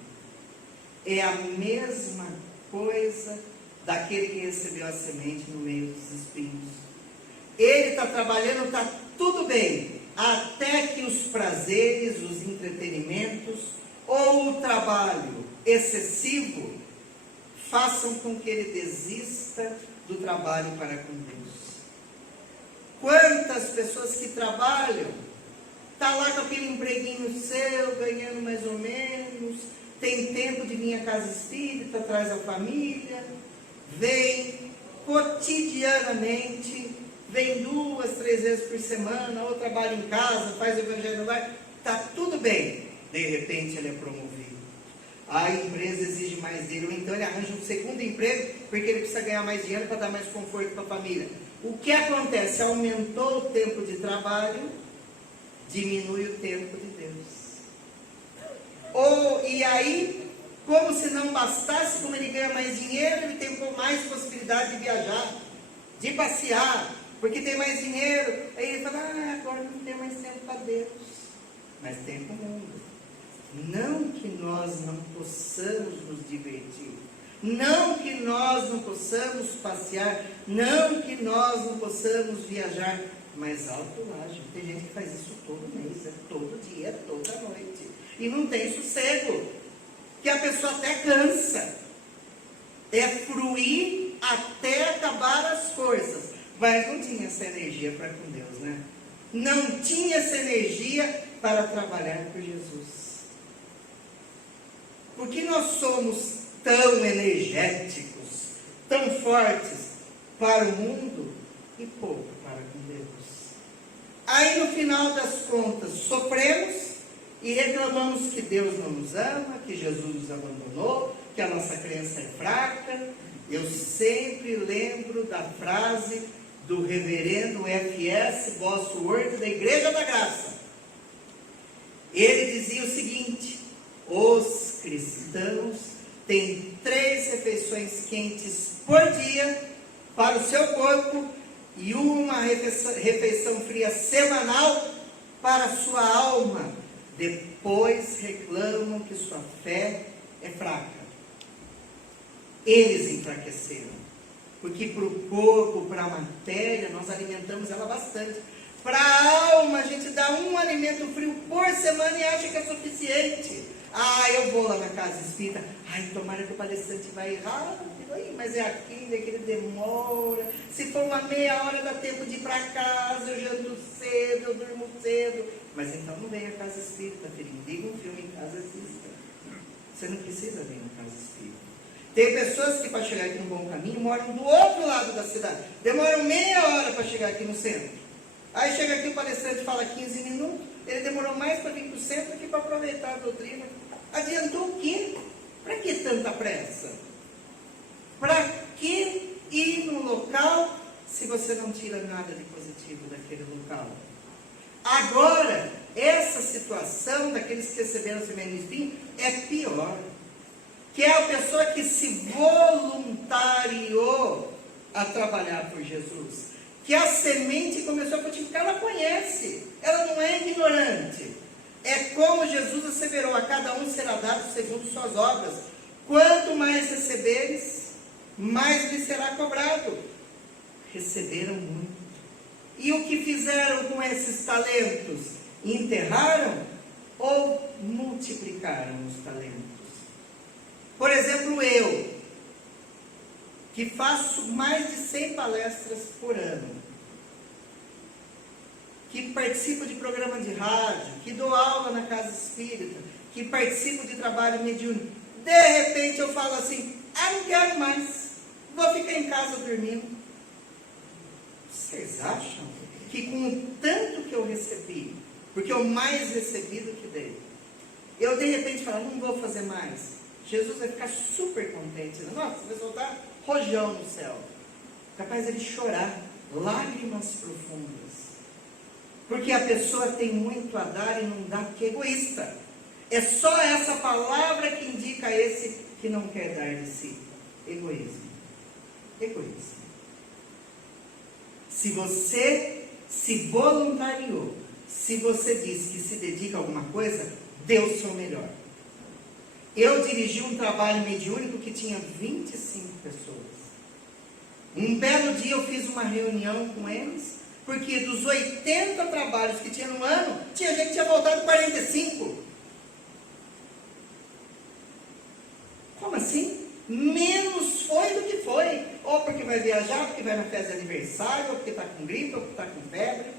É a mesma coisa daquele que recebeu a semente no meio dos espinhos. Ele está trabalhando, está tudo bem, até que os prazeres, os entretenimentos ou o trabalho excessivo façam com que ele desista do trabalho para com Deus. Quantas pessoas que trabalham, está lá com aquele empreguinho seu, ganhando mais ou menos, tem tempo de vir à casa espírita, traz a família, vem cotidianamente, vem 2, 3 vezes por semana, ou trabalha em casa, faz o evangelho no lar, está tudo bem. De repente ele é promovido. A empresa exige mais dele, ou então ele arranja um segundo emprego, porque ele precisa ganhar mais dinheiro para dar mais conforto para a família. O que acontece? Aumentou o tempo de trabalho, diminui o tempo de Deus. E aí, como se não bastasse, como ele ganha mais dinheiro, ele tem mais possibilidade de viajar, de passear, porque tem mais dinheiro. Aí ele fala, agora não tem mais tempo para Deus, mas tem para o mundo. Não que nós não possamos nos divertir, não que nós não possamos passear, não que nós não possamos viajar, mas alto lá, gente. Tem gente que faz isso todo mês, todo dia, toda noite, e não tem sossego, que a pessoa até cansa, é fruir até acabar as forças, mas não tinha essa energia para com Deus, né? Não tinha essa energia para trabalhar por Jesus. Porque nós somos tão energéticos, tão fortes para o mundo e pouco para com Deus. Aí no final das contas sofremos e reclamamos que Deus não nos ama, que Jesus nos abandonou, que a nossa crença é fraca. Eu sempre lembro da frase do reverendo F.S. Bosworth da Igreja da Graça. Ele dizia o seguinte: os cristãos têm 3 refeições quentes por dia para o seu corpo e uma refeição fria semanal para a sua alma. Depois reclamam que sua fé é fraca. Eles enfraqueceram, porque para o corpo, para a matéria, nós alimentamos ela bastante. Para a alma, a gente dá um alimento frio por semana e acha que é suficiente. Eu vou lá na casa espírita, tomara que o palestrante vai rápido, mas é aquele demora. Se for uma meia hora, dá tempo de ir para casa, eu janto cedo, eu durmo cedo. Mas então não venha à casa espírita, filhinho, liga um filme em casa, assista. Você não precisa vir na casa espírita. Tem pessoas que para chegar aqui no Bom Caminho moram do outro lado da cidade, demoram meia hora para chegar aqui no centro. Aí chega aqui o palestrante fala 15 minutos, ele demorou mais para vir para o centro do que para aproveitar a doutrina. Adiantou o quê? Para que tanta pressa? Para que ir no local se você não tira nada de positivo daquele local? Agora, essa situação daqueles que receberam a semente do espinho é pior. Que é a pessoa que se voluntariou a trabalhar por Jesus. Que a semente começou a frutificar, ela conhece, ela não é ignorante. É como Jesus asseverou, a cada um será dado segundo suas obras. Quanto mais receberes, mais lhe será cobrado. Receberam muito. E o que fizeram com esses talentos? Enterraram ou multiplicaram os talentos? Por exemplo, eu, que faço mais de 100 palestras por ano, que participo de programa de rádio, que dou aula na casa espírita, que participo de trabalho mediúnico, de repente eu falo assim, não quero mais, vou ficar em casa dormindo. Vocês acham que com o tanto que eu recebi, porque eu mais recebi do que dei, eu de repente falo, não vou fazer mais, Jesus vai ficar super contente, nossa, vai soltar rojão no céu, capaz de ele chorar, lágrimas profundas, porque a pessoa tem muito a dar e não dá porque é egoísta. É só essa palavra que indica esse que não quer dar de si. Egoísmo. Egoísmo. Se você se voluntariou, se você diz que se dedica a alguma coisa, dê o seu melhor. Eu dirigi um trabalho mediúnico que tinha 25 pessoas. Um belo dia eu fiz uma reunião com eles, porque dos 80 trabalhos que tinha no ano, tinha gente que tinha voltado 45. Como assim? Menos foi do que foi. Ou porque vai viajar, porque vai na festa de aniversário, ou porque está com gripe, ou porque está com febre.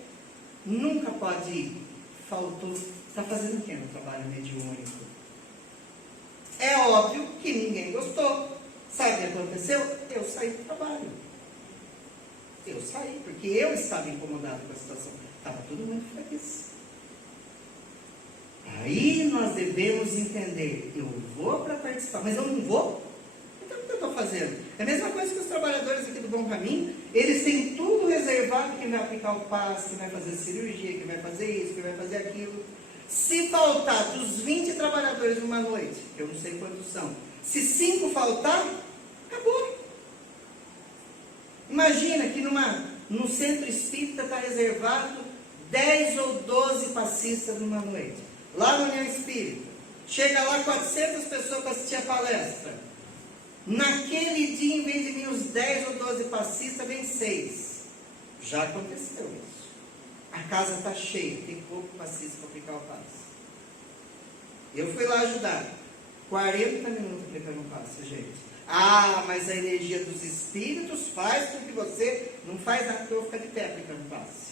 Nunca pode ir. Faltou. Está fazendo o que no trabalho mediúnico? É óbvio que ninguém gostou. Sabe o que aconteceu? Eu saí do trabalho. Eu saí, porque eu estava incomodado com a situação. Estava tudo muito feliz. Aí nós devemos entender, eu vou para participar, mas eu não vou? Então o que eu estou fazendo? É a mesma coisa que os trabalhadores aqui do Bom Caminho, eles têm tudo reservado, quem vai aplicar o passe, quem vai fazer cirurgia, quem vai fazer isso, quem vai fazer aquilo. Se faltar dos 20 trabalhadores numa noite, que eu não sei quantos são, se 5 faltar, acabou. Imagina que no centro espírita está reservado 10 ou 12 passistas numa noite. Lá na União Espírita, chega lá 400 pessoas para assistir a palestra. Naquele dia, em vez de vir os 10 ou 12 passistas, vem 6. Já aconteceu isso. A casa está cheia, tem pouco passista para aplicar o passe. Eu fui lá ajudar. 40 minutos aplicando o passe, gente. Ah, mas a energia dos espíritos faz com que você não faz nada, porque eu vou ficar de pé aplicando o passe.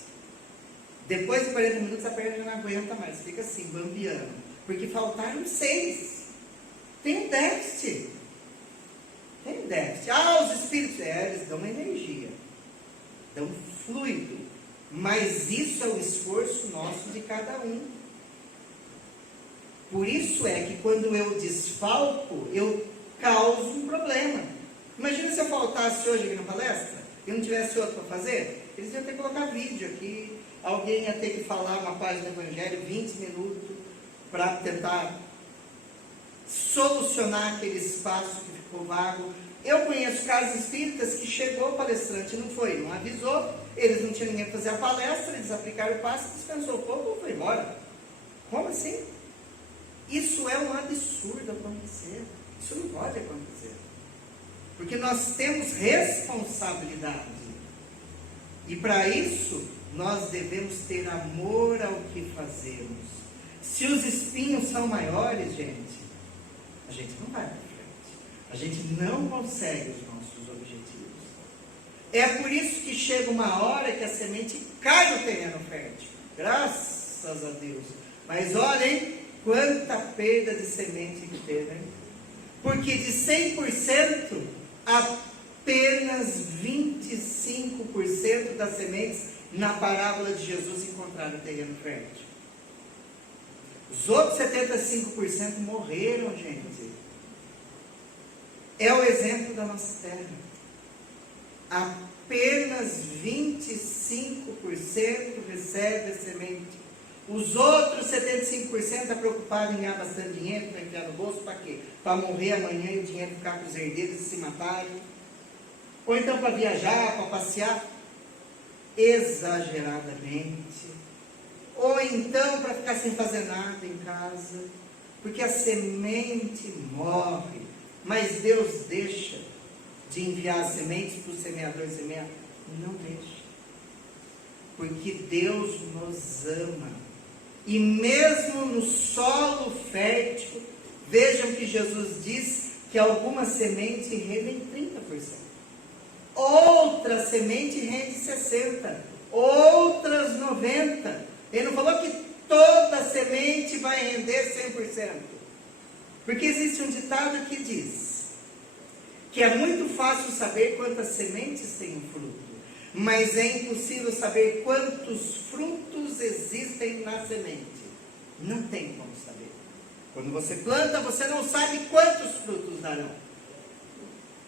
Depois de 40 minutos a perna já não aguenta mais, fica assim, bambiando. Porque faltaram 6. Tem um déficit. Tem um déficit. Ah, os espíritos, eles dão uma energia, dão fluido. Mas isso é o esforço nosso de cada um. Por isso é que quando eu desfalco, eu causo um problema. Imagina se eu faltasse hoje aqui na palestra, e não tivesse outro para fazer, eles iam ter que colocar vídeo aqui. Alguém ia ter que falar uma página do Evangelho, 20 minutos, para tentar solucionar aquele espaço que ficou vago. Eu conheço casos espíritas que chegou o palestrante, não avisou, eles não tinham ninguém para fazer a palestra, eles aplicaram o passe, descansou um pouco e foi embora. Como assim? Isso é um absurdo acontecer. Isso não pode acontecer. Porque nós temos responsabilidade. E para isso, nós devemos ter amor ao que fazemos. Se os espinhos são maiores, gente, a gente não vai para frente. A gente não consegue os nossos objetivos. É por isso que chega uma hora que a semente cai no terreno fértil. Graças a Deus. Mas olhem, quanta perda de semente que teve, hein? Porque de 100%, apenas 25% das sementes na parábola de Jesus encontraram terreno fértil. Os outros 75% morreram, gente. É o exemplo da nossa terra. Apenas 25% recebe a semente. Os outros 75% está preocupado em ganhar bastante dinheiro para enfiar no bolso, para quê? Para morrer amanhã e o dinheiro ficar com os herdeiros e se matarem. Ou então para viajar, para passear, exageradamente. Ou então para ficar sem fazer nada em casa. Porque a semente morre. Mas Deus deixa de enviar as sementes para o semeador semear? Não deixa. Porque Deus nos ama. E mesmo no solo fértil, vejam que Jesus diz que algumas sementes rendem 30%. Outra semente rende 60%. Outras 90%. Ele não falou que toda semente vai render 100%. Porque existe um ditado que diz que é muito fácil saber quantas sementes tem um fruto, mas é impossível saber quantos frutos existem na semente. Não tem como saber. Quando você planta, você não sabe quantos frutos darão.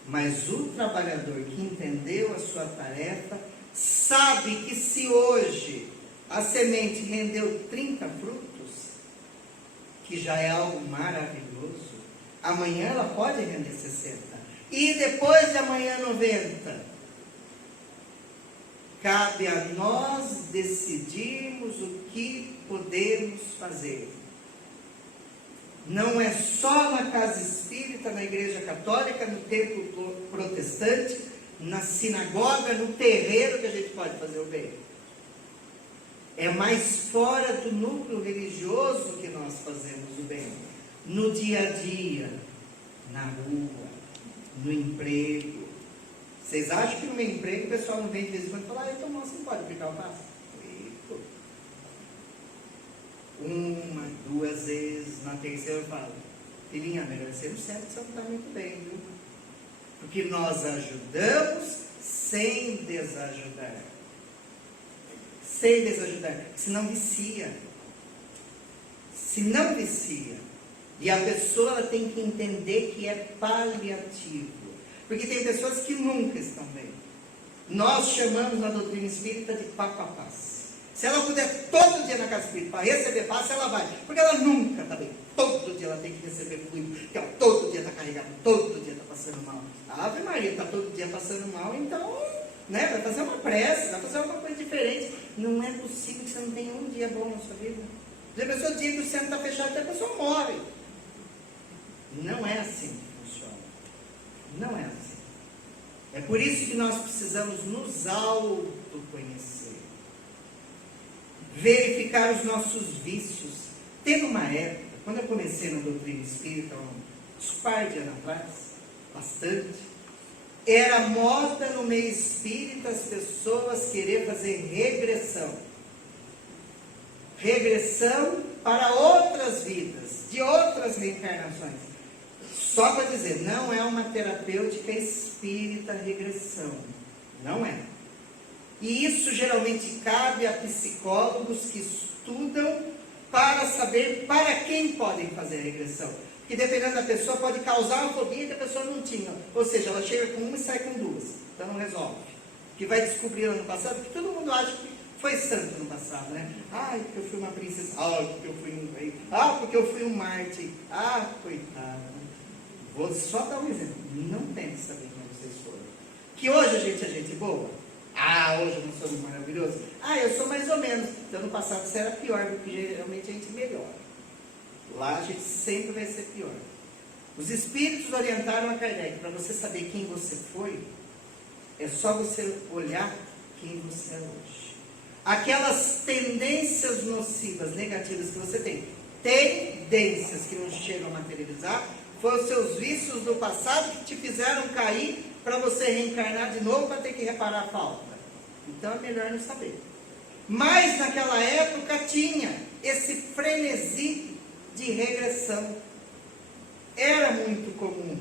Mas o trabalhador que entendeu a sua tarefa, sabe que se hoje a semente rendeu 30 frutos, que já é algo maravilhoso, amanhã ela pode render 60. E depois de amanhã 90. Cabe a nós decidirmos o que podemos fazer. Não é só na casa espírita, na igreja católica, no templo protestante, na sinagoga, no terreiro que a gente pode fazer o bem. É mais fora do núcleo religioso que nós fazemos o bem. No dia a dia, na rua, no emprego. Vocês acham que no meu emprego o pessoal não vem de vez em quando e fala, então você não pode aplicar o passe? Uma, 2 vezes, na terceira eu falo, filhinha, melhor ser o certo, você não está muito bem, viu? Porque nós ajudamos sem desajudar. Sem desajudar, senão vicia. Se não vicia. E a pessoa ela tem que entender que é paliativo. Porque tem pessoas que nunca estão bem. Nós chamamos na doutrina espírita de papapás. Se ela puder todo dia na casa espírita para receber paz, ela vai. Porque ela nunca está bem. Todo dia ela tem que receber fluido. Porque ela todo dia está carregada, todo dia está passando mal. A Ave Maria está todo dia passando mal, então, né, vai fazer uma prece, vai fazer alguma coisa diferente. Não é possível que você não tenha um dia bom na sua vida. Já pensou o dia que o centro está fechado, até a pessoa morre. Não é assim que funciona. Não é assim. É por isso que nós precisamos nos autoconhecer. Verificar os nossos vícios. Teve uma época, quando eu comecei na doutrina espírita, uns par de anos atrás, bastante, era moda no meio espírita as pessoas querer fazer regressão. Regressão para outras vidas, de outras reencarnações. Só para dizer, não é uma terapêutica espírita regressão. Não é. E isso geralmente cabe a psicólogos que estudam para saber para quem podem fazer a regressão. Porque dependendo da pessoa, pode causar uma fobia que a pessoa não tinha. Ou seja, ela chega com uma e sai com duas. Então não resolve. Que vai descobrir ano passado, porque todo mundo acha que foi santo no passado, né? Ai, porque eu fui uma princesa. Ai, porque eu fui um rei. Ah, porque eu fui um mártir. Ah, coitado. Vou só dar um exemplo. Não tente saber como vocês foram. Que hoje a gente é gente boa. Ah, hoje eu não sou maravilhoso. Ah, eu sou mais ou menos. Então no passado você era pior, porque geralmente a gente melhora. Lá a gente sempre vai ser pior. Os espíritos orientaram a Kardec, para você saber quem você foi, é só você olhar quem você é hoje. Aquelas tendências nocivas, negativas que você tem, tendências que não chegam a materializar, foram os seus vícios do passado que te fizeram cair para você reencarnar de novo para ter que reparar a falta. Então é melhor não saber. Mas naquela época tinha esse frenesi de regressão. Era muito comum.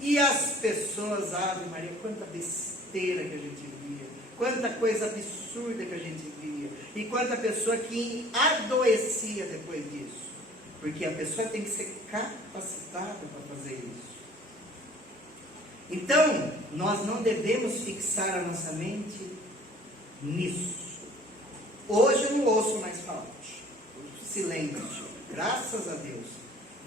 E as pessoas, Ave Maria, quanta besteira que a gente via, quanta coisa absurda que a gente via, e quanta pessoa que adoecia depois disso. Porque a pessoa tem que ser capacitada para fazer isso. Então, nós não devemos fixar a nossa mente nisso. Hoje eu não ouço mais falar. Silêncio. Graças a Deus.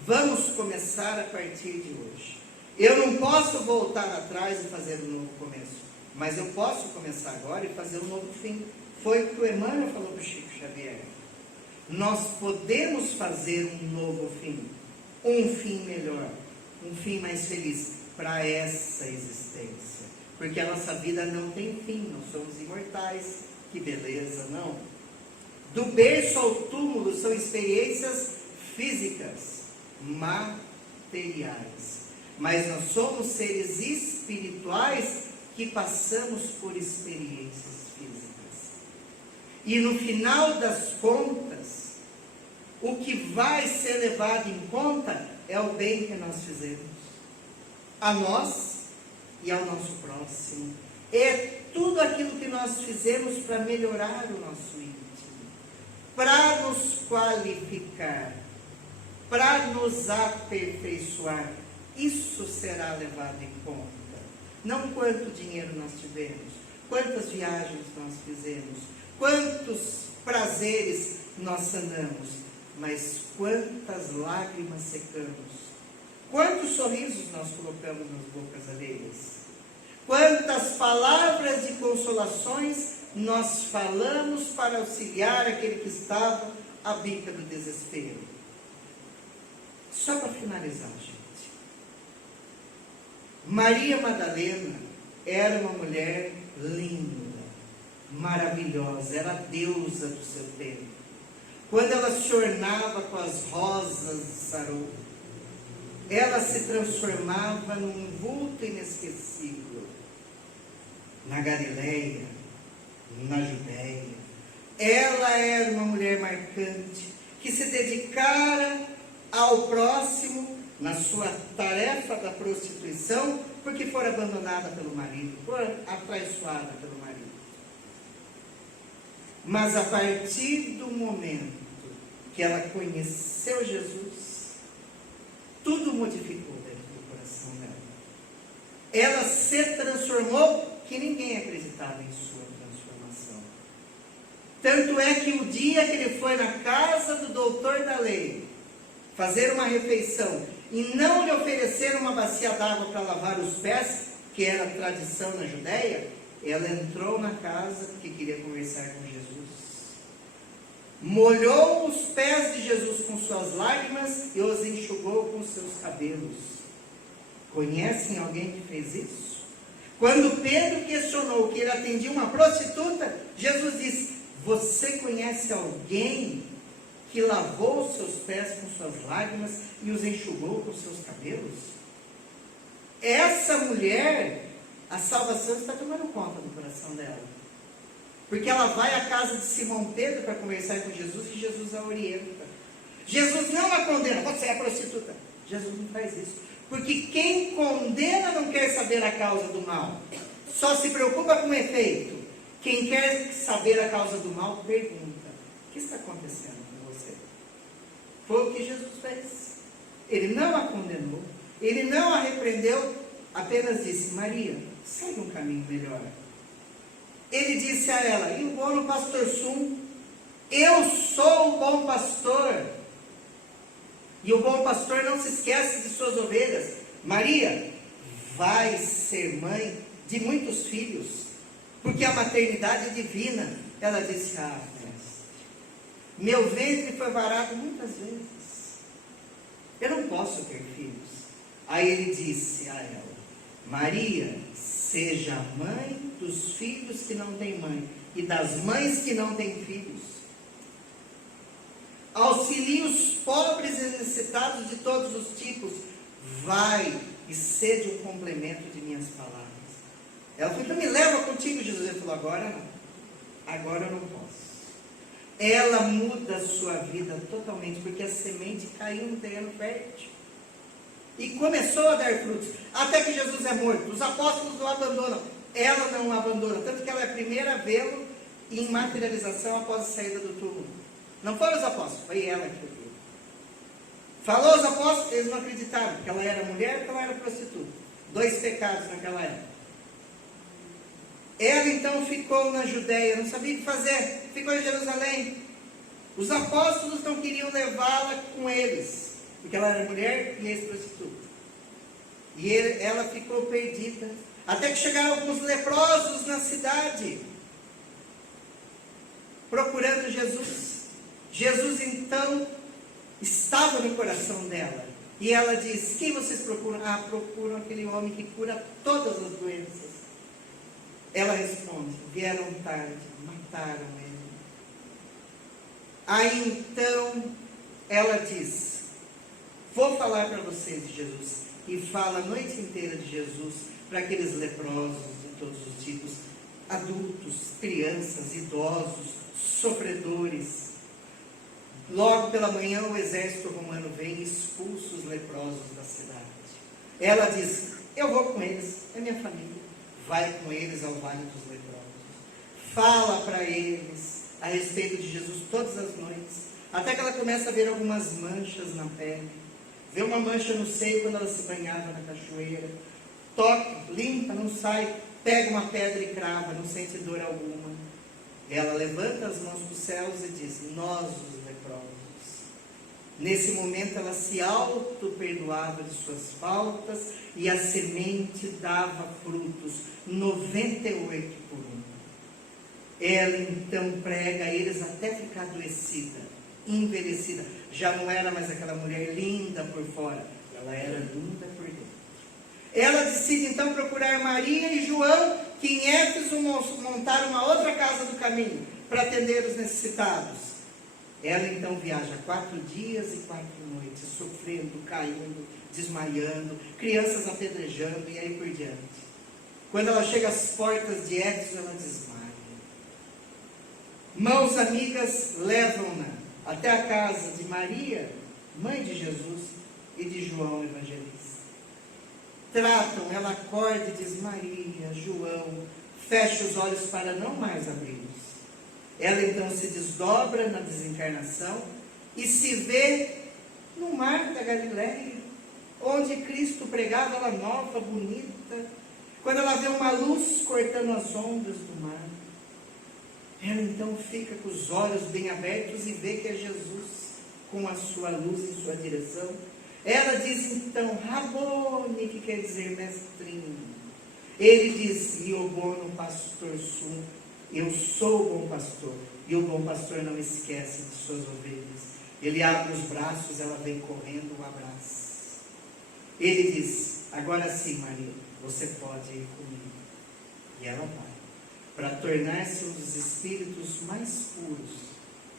Vamos começar a partir de hoje. Eu não posso voltar atrás e fazer um novo começo. Mas eu posso começar agora e fazer um novo fim. Foi o que o Emmanuel falou para o Chico Xavier. Nós podemos fazer um novo fim. Um fim melhor. Um fim mais feliz. Para essa existência. Porque a nossa vida não tem fim. Nós somos imortais. Que beleza, não? Do berço ao túmulo são experiências físicas, materiais. Mas nós somos seres espirituais que passamos por experiências físicas. E no final das contas, o que vai ser levado em conta é o bem que nós fizemos. A nós e ao nosso próximo. É tudo aquilo que nós fizemos para melhorar o nosso íntimo. Para nos qualificar, para nos aperfeiçoar, isso será levado em conta. Não quanto dinheiro nós tivemos, quantas viagens nós fizemos, quantos prazeres nós sanamos, mas quantas lágrimas secamos, quantos sorrisos nós colocamos nas bocas alheias, quantas palavras de consolações nós falamos para auxiliar aquele que estava à bica do desespero. Só para finalizar, gente. Maria Madalena era uma mulher linda, maravilhosa, era a deusa do seu tempo. Quando ela se ornava com as rosas de Saron, ela se transformava num vulto inesquecível. Na Galileia, na Judéia, ela era uma mulher marcante, que se dedicara ao próximo na sua tarefa da prostituição porque for abandonada pelo marido, for atraiçoada pelo marido. Mas a partir do momento que ela conheceu Jesus, tudo modificou dentro do coração dela. Ela se transformou que ninguém acreditava em sua transformação. Tanto é que o dia que ele foi na casa do doutor da lei fazer uma refeição e não lhe oferecer uma bacia d'água para lavar os pés, que era a tradição na Judéia, ela entrou na casa porque queria conversar com Jesus. Molhou os pés de Jesus com suas lágrimas e os enxugou com seus cabelos. Conhecem alguém que fez isso? Quando Pedro questionou que ele atendia uma prostituta, Jesus disse: você conhece alguém que lavou os seus pés com suas lágrimas e os enxugou com seus cabelos? Essa mulher, a salvação está tomando conta do coração dela. Porque ela vai à casa de Simão Pedro para conversar com Jesus e Jesus a orienta. Jesus não a condena, você é prostituta. Jesus não faz isso. Porque quem condena não quer saber a causa do mal. Só se preocupa com o efeito. Quem quer saber a causa do mal, pergunta: o que está acontecendo com você? Foi o que Jesus fez. Ele não a condenou. Ele não a repreendeu. Apenas disse: Maria, segue um caminho melhor. Ele disse a ela: e o bom pastor sum, eu sou o bom pastor. E o bom pastor não se esquece de suas ovelhas. Maria vai ser mãe de muitos filhos, porque a maternidade é divina. Ela disse: ah, mestre, meu ventre foi varado muitas vezes, eu não posso ter filhos. Aí ele disse a ela: Maria, seja mãe dos filhos que não têm mãe e das mães que não têm filhos. Auxilie os pobres e necessitados de todos os tipos. Vai e sede o complemento de minhas palavras. Ela falou: então me leva contigo, Jesus. Ele falou: agora não. Agora eu não posso. Ela muda a sua vida totalmente, porque a semente caiu no terreno fértil. E começou a dar frutos, até que Jesus é morto. Os apóstolos o abandonam, ela não o abandona, tanto que ela é a primeira a vê-lo em materialização após a saída do túmulo. Não foram os apóstolos, foi ela que o viu. Falou aos apóstolos, eles não acreditaram, porque ela era mulher, porque ela era prostituta. 2 pecados naquela época. Ela então ficou na Judéia, não sabia o que fazer, ficou em Jerusalém. Os apóstolos não queriam levá-la com eles, porque ela era mulher e ex-prostituta. E ela ficou perdida. Até que chegaram alguns leprosos na cidade, procurando Jesus. Jesus então estava no coração dela. E ela disse: quem vocês procuram? Ah, procuram aquele homem que cura todas as doenças. Ela responde: vieram tarde, mataram ele. Aí então ela diz: vou falar para vocês de Jesus. E fala a noite inteira de Jesus para aqueles leprosos de todos os tipos, adultos, crianças, idosos, sofredores. Logo pela manhã o exército romano vem e expulsa os leprosos da cidade. Ela diz: eu vou com eles, é minha família. Vai com eles ao vale dos leprosos. Fala para eles a respeito de Jesus todas as noites, até que ela começa a ver algumas manchas na pele. Vê uma mancha no seio quando ela se banhava na cachoeira. Toca, limpa, não sai. Pega uma pedra e crava, não sente dor alguma. Ela levanta as mãos para os céus e diz: nós os leprosos. Nesse momento ela se auto-perdoava de suas faltas e a semente dava frutos, 98 por 1. Ela então prega a eles até ficar adoecida, envelhecida. Já não era mais aquela mulher linda por fora, ela era linda por dentro. Ela decide então procurar Maria e João, que em Éfeso montaram uma outra casa do caminho para atender os necessitados. Ela então viaja 4 dias e 4 noites, sofrendo, caindo, desmaiando, crianças apedrejando e aí por diante. Quando ela chega às portas de Éfeso, ela desmaia. Mãos amigas levam-na até a casa de Maria, mãe de Jesus, e de João Evangelista. tratam, ela acorda e diz: Maria, João, fecha os olhos para não mais abri-los. Ela então se desdobra na desencarnação e se vê no mar da Galileia, onde Cristo pregava ela nova, bonita. Quando ela vê uma luz cortando as ondas do mar, ela então fica com os olhos bem abertos e vê que é Jesus com a sua luz em sua direção. Ela diz então: Rabone, que quer dizer mestrinho. Ele diz: Iobono pastor sum, eu sou o bom pastor, e o bom pastor não esquece de suas ovelhas. Ele abre os braços, ela vem correndo, o abraça. Ele diz: agora sim, Maria, você pode ir comigo. E ela vai, para tornar-se um dos espíritos mais puros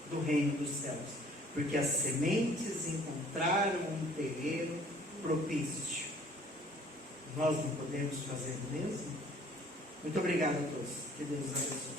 do reino dos céus, porque as sementes encontraram um terreno propício. Nós não podemos fazer o mesmo? Muito obrigado a todos. Que Deus abençoe.